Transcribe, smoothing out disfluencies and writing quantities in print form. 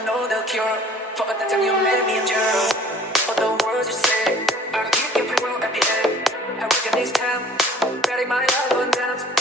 wanna know the cure for all the time you made me endure. All the words you say, I don't keep you pretty well at the end. I reckon this time, betting my life on them.